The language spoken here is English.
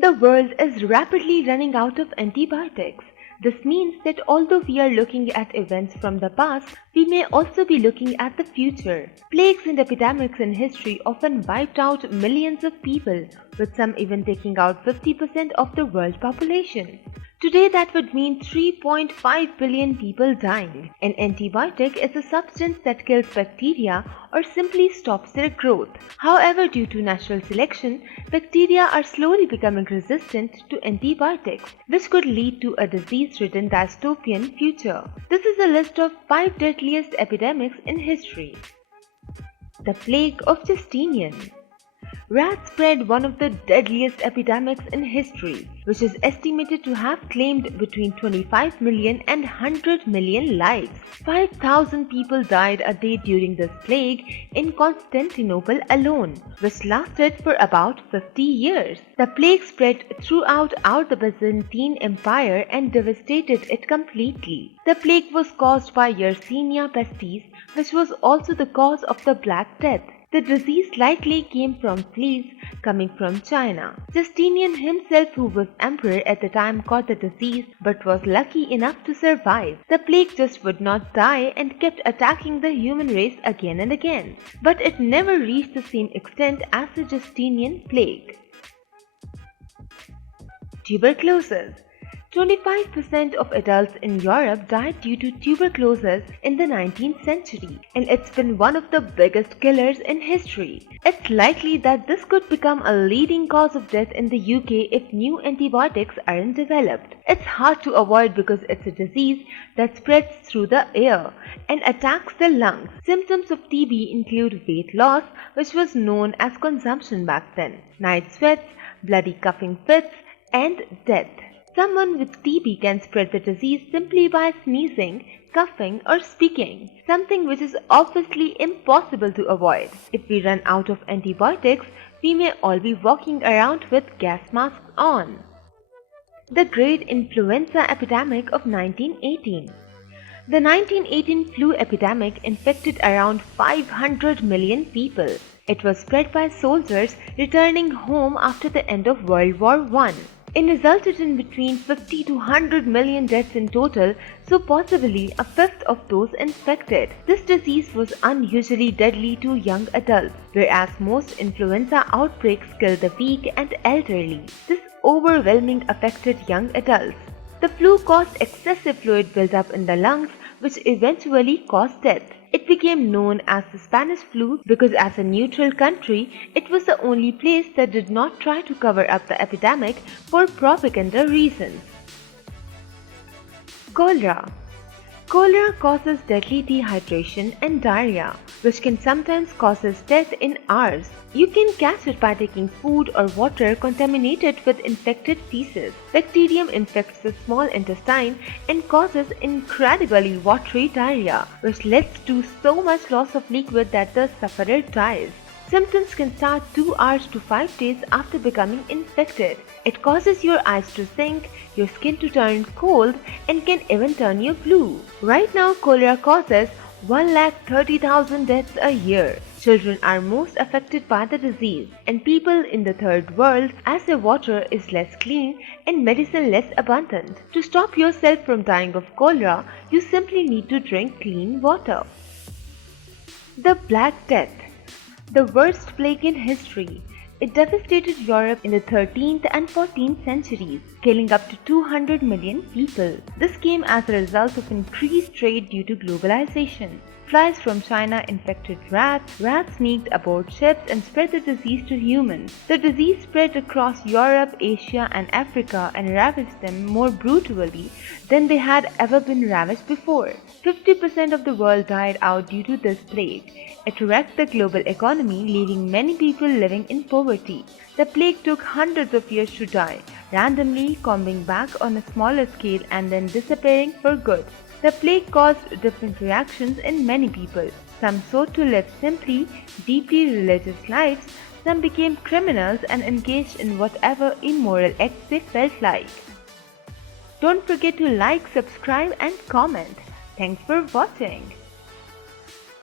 The world is rapidly running out of antibiotics. This means that although we are looking at events from the past, we may also be looking at the future. Plagues and epidemics in history often wiped out millions of people, with some even taking out 50% of the world population. Today that would mean 3.5 billion people dying. An antibiotic is a substance that kills bacteria or simply stops their growth. However, due to natural selection, bacteria are slowly becoming resistant to antibiotics, which could lead to a disease-ridden dystopian future. This is a list of 5 deadliest epidemics in history. The Plague of Justinian. Rats spread one of the deadliest epidemics in history, which is estimated to have claimed between 25 million and 100 million lives. 5,000 people died a day during this plague in Constantinople alone, which lasted for about 50 years. The plague spread throughout the Byzantine Empire and devastated it completely. The plague was caused by Yersinia pestis, which was also the cause of the Black Death. The disease likely came from fleas coming from China. Justinian himself, who was emperor at the time, caught the disease but was lucky enough to survive. The plague just would not die and kept attacking the human race again and again. But it never reached the same extent as the Justinian plague. Tuberculosis. 25% of adults in Europe died due to tuberculosis in the 19th century, and it's been one of the biggest killers in history. It's likely that this could become a leading cause of death in the UK if new antibiotics aren't developed. It's hard to avoid because it's a disease that spreads through the air and attacks the lungs. Symptoms of TB include weight loss, which was known as consumption back then, night sweats, bloody coughing fits, and death. Someone with TB can spread the disease simply by sneezing, coughing, or speaking, something which is obviously impossible to avoid. If we run out of antibiotics, we may all be walking around with gas masks on. The Great Influenza Epidemic of 1918. The 1918 flu epidemic infected around 500 million people. It was spread by soldiers returning home after the end of World War I. It resulted in between 50 to 100 million deaths in total, so possibly a fifth of those infected. This disease was unusually deadly to young adults, whereas most influenza outbreaks kill the weak and elderly. This overwhelmingly affected young adults. The flu caused excessive fluid buildup in the lungs, which eventually caused death. It became known as the Spanish flu because as a neutral country, it was the only place that did not try to cover up the epidemic for propaganda reasons. Cholera. Cholera causes deadly dehydration and diarrhea, which can sometimes cause death in hours. You can catch it by taking food or water contaminated with infected feces. Bacterium infects the small intestine and causes incredibly watery diarrhea, which leads to so much loss of liquid that the sufferer dies. Symptoms can start 2 hours to 5 days after becoming infected. It causes your eyes to sink, your skin to turn cold, and can even turn you blue. Right now, cholera causes 130,000 deaths a year. Children are most affected by the disease, and people in the third world, as their water is less clean and medicine less abundant. To stop yourself from dying of cholera, you simply need to drink clean water. The Black Death. The worst plague in history. It devastated Europe in the 13th and 14th centuries, killing up to 200 million people. This came as a result of increased trade due to globalization. Flies from China infected rats, rats sneaked aboard ships and spread the disease to humans. The disease spread across Europe, Asia and Africa and ravaged them more brutally than they had ever been ravaged before. 50% of the world died out due to this plague. It wrecked the global economy, leaving many people living in poverty. The plague took hundreds of years to die, randomly coming back on a smaller scale and then disappearing for good. The plague caused different reactions in many people. Some sought to live simply, deeply religious lives. Some became criminals and engaged in whatever immoral acts they felt like. Don't forget to like, subscribe and comment. Thanks for watching.